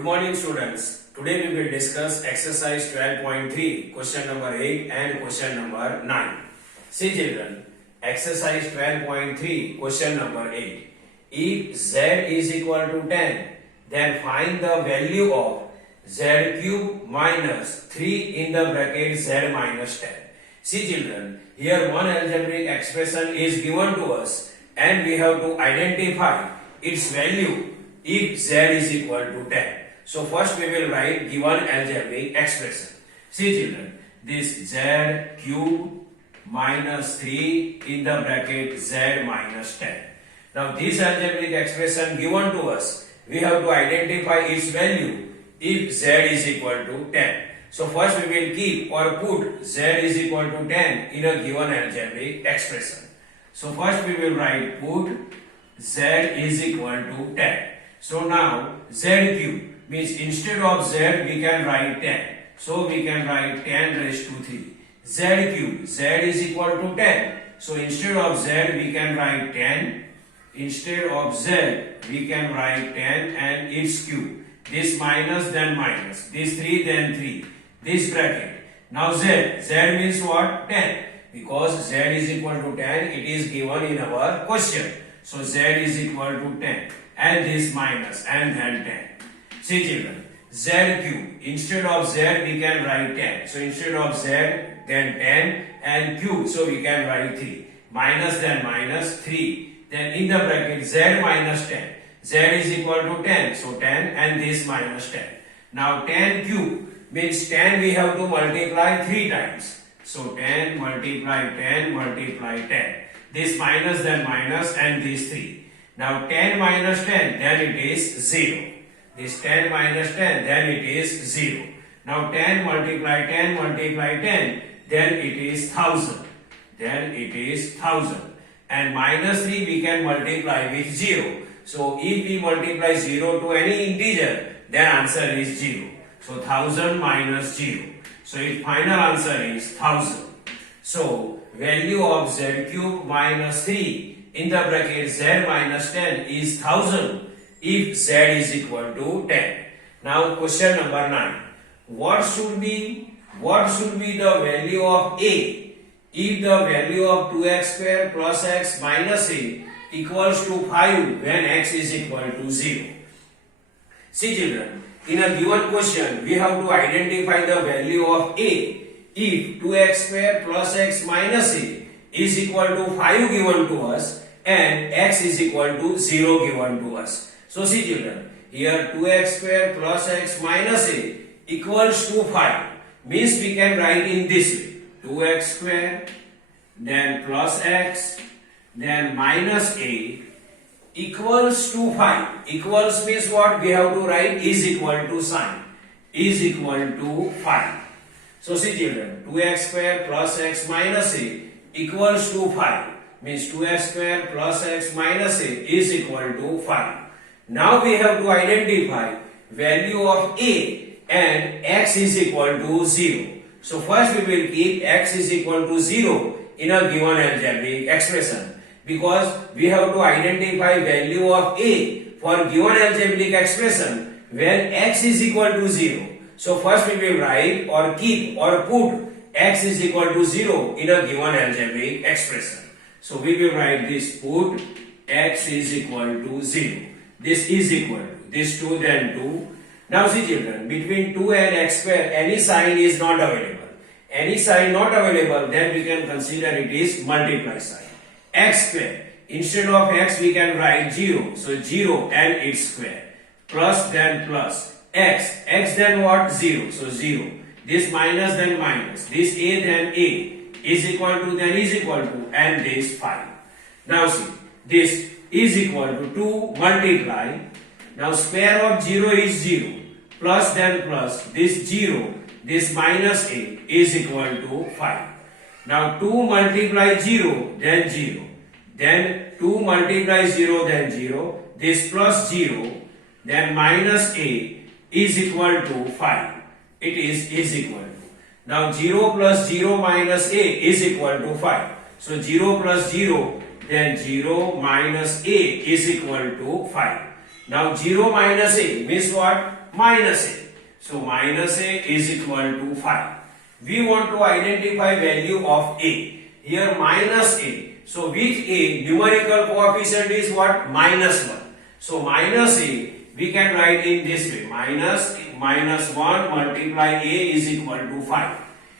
Good morning students. Today we will discuss exercise 12.3 question number 8 and question number 9. See children, exercise 12.3 question number 8. If z is equal to 10, then find the value of z cube minus 3 in the bracket z minus 10. See children, here one algebraic expression is given to us and we have to identify its value if z is equal to 10. So first we will write given algebraic expression. See children, this z cube minus 3 in the bracket z minus 10. Now this algebraic expression given to us, we have to identify its value if z is equal to 10. So first we will keep or put z is equal to 10 in a given algebraic expression. So first we will write put z is equal to 10. So now z cube means instead of z we can write 10. So we can write 10 raised to 3. Z cube, z is equal to 10. So instead of z we can write 10. Instead of z we can write 10 and its cube. This minus then minus. This 3 then 3. This bracket. Now z. Z means what? 10. Because z is equal to 10, it is given in our question. So z is equal to 10. And this minus and then 10. See children, z cube. Instead of z we can write 10. So instead of z then 10 and cube. So we can write 3. Minus then minus 3. Then in the bracket z minus 10. Z is equal to 10. So 10 and this minus 10. Now 10 cube means 10 we have to multiply 3 times. So 10 multiply 10 multiply 10. This minus then minus and this 3. Now 10 minus 10 then it is 0. This 10 minus 10 then it is 0. Now 10 multiply 10 multiply 10 then it is 1000. Then it is 1000. And minus 3 we can multiply with 0. So if we multiply 0 to any integer, then answer is 0. So 1000 minus 0. So its final answer is 1000. So value of z cube minus 3 in the bracket z minus 10 is 1000 if z is equal to 10. Now question number 9. What should be the value of a if the value of 2x square plus x minus a equals to 5 when x is equal to 0? See children, in a given question we have to identify the value of a if 2x square plus x minus a is equal to 5 given to us and x is equal to 0 given to us. So see children, here 2x square plus x minus a equals to 5 means we can write in this way: 2x square then plus x then minus a equals to 5. Equals means what? We have to write is equal to sign. Is equal to 5. So see children, 2x square plus x minus a equals to 5 means 2x square plus x minus a is equal to 5. Now we have to identify value of a and x is equal to 0. So first we will keep x is equal to 0 in a given algebraic expression, because we have to identify value of a for given algebraic expression when x is equal to 0. So first we will write or keep or put x is equal to 0 in a given algebraic expression. So we will write this: put x is equal to 0. This is equal to this 2 then 2. Now see children, between 2 and x square any sign is not available. Any sign not available, then we can consider it is multiply sign. X square, instead of x we can write 0. So 0 and its square. Plus then plus. X then what? 0. So 0. This minus then minus. This a then a. Is equal to then is equal to and this 5. Now see, this is equal to 2 multiply. Now square of 0 is 0. Plus then plus. This 0. This minus a is equal to 5. Now 2 multiply 0 then 0. Then 2 multiply 0 then 0. This plus 0. Then minus a is equal to 5. It is equal to. Now 0 plus 0 minus a is equal to 5. So 0 plus 0 then 0 minus a is equal to 5. Now 0 minus a means what? Minus a. So minus a is equal to 5. We want to identify value of a. Here minus a. So with a, numerical coefficient is what? Minus 1. So minus a, we can write in this way. Minus 1 multiply a is equal to 5.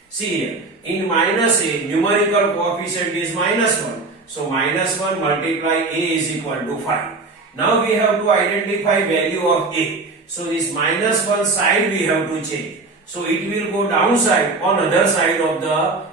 See here, in minus a, numerical coefficient is minus 1. So minus 1 multiply a is equal to 5. Now we have to identify value of a. So this minus 1 side we have to change. So it will go downside on other side of the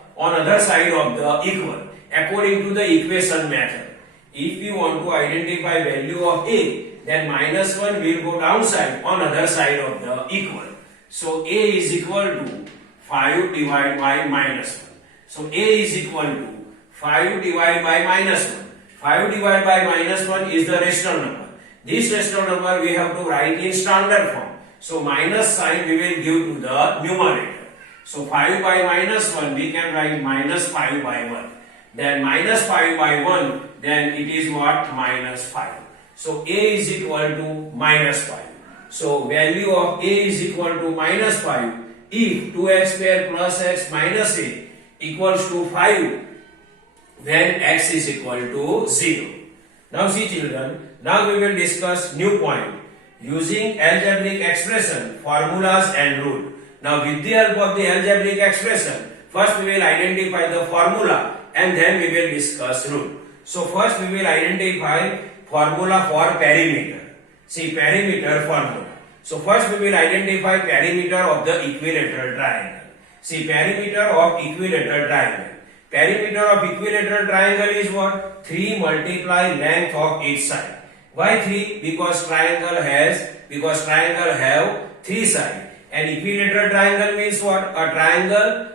equal according to the equation method. If we want to identify value of a, then minus 1 will go downside on other side of the equal. So a is equal to 5 divided by minus 1. So a is equal to 5 divided by minus 1. 5 divided by minus 1 is the rational number. This rational number we have to write in standard form. So minus sign we will give to the numerator. So 5 by minus 1 we can write minus 5 by 1. Then minus 5 by 1, then it is what? Minus 5. So a is equal to minus 5. So value of a is equal to minus 5 if 2x square plus x minus a equals to 5 when x is equal to 0. Now see children, now we will discuss new point using algebraic expression, formulas and rule. Now with the help of the algebraic expression, first we will identify the formula and then we will discuss rule. So first we will identify formula for perimeter. See perimeter formula. So first we will identify perimeter of the equilateral triangle. See perimeter of equilateral triangle. Perimeter of equilateral triangle is what? 3 multiply length of each side. Why 3? Because triangle have 3 sides. And equilateral triangle means what? A triangle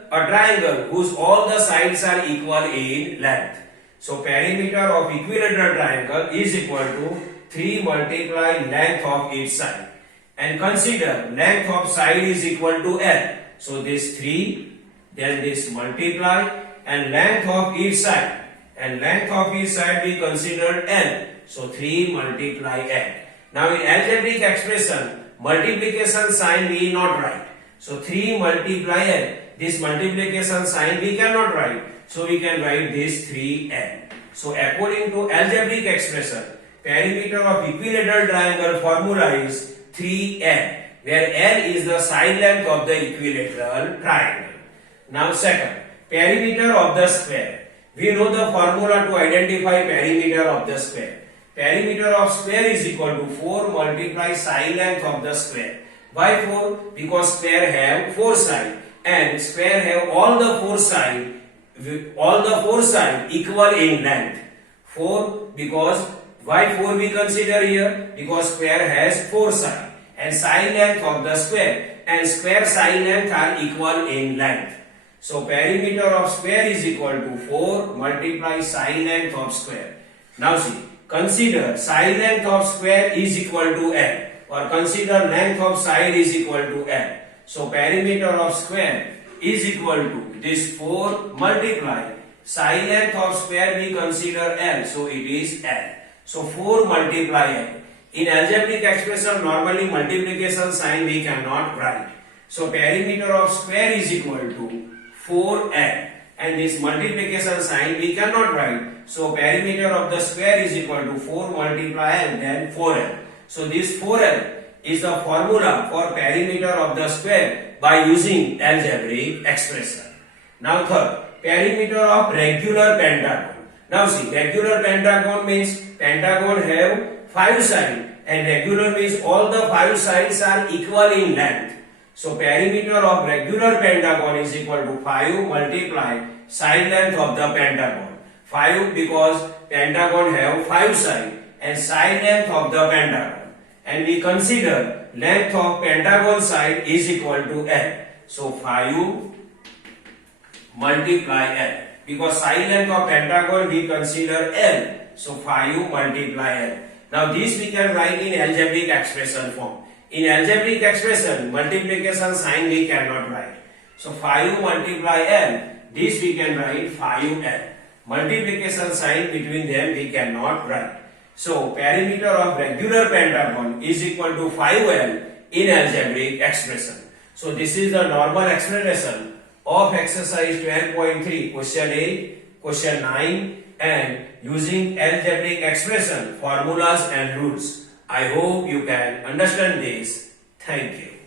whose all the sides are equal in length. So perimeter of equilateral triangle is equal to 3 multiply length of each side. And consider length of side is equal to L. So this 3, then this multiply, and length of each side. And length of each side we consider L. So 3 multiply L. Now in algebraic expression, multiplication sign we not write. So 3 multiply L. This multiplication sign we cannot write. So we can write this 3L. So according to algebraic expression, perimeter of equilateral triangle formula is 3L, where L is the side length of the equilateral triangle. Now second, perimeter of the square. We know the formula to identify perimeter of the square. Perimeter of square is equal to 4 multiply side length of the square. Why 4? Because square have 4 sides and square have all the 4 sides equal in length. 4 because why 4 we consider here? Because square has 4 sides and side length of the square and square side length are equal in length. So perimeter of square is equal to 4 multiply side length of square. Now see, consider side length of square is equal to L, or consider length of side is equal to L. So perimeter of square is equal to this 4 multiply side length of square we consider L, so it is L. So 4 multiply L. In algebraic expression normally multiplication sign we cannot write. So perimeter of square is equal to 4L, and this multiplication sign we cannot write. So perimeter of the square is equal to 4 multiply and then 4L. So this 4L is the formula for perimeter of the square by using algebraic expression. Now third, perimeter of regular pentagon. Now see, regular pentagon means pentagon have 5 sides and regular means all the 5 sides are equal in length. So perimeter of regular pentagon is equal to 5 multiply side length of the pentagon. 5 because pentagon have 5 sides and side length of the pentagon. And we consider length of pentagon side is equal to L. So 5 multiply L. Because side length of pentagon we consider L. So 5 multiply L. Now this we can write in algebraic expression form. In algebraic expression, multiplication sign we cannot write. So 5 multiply L, this we can write 5L. Multiplication sign between them we cannot write. So perimeter of regular pentagon is equal to 5L in algebraic expression. So this is the normal explanation of exercise 12.3 question 8, question 9 and using algebraic expression, formulas and rules. I hope you can understand this. Thank you.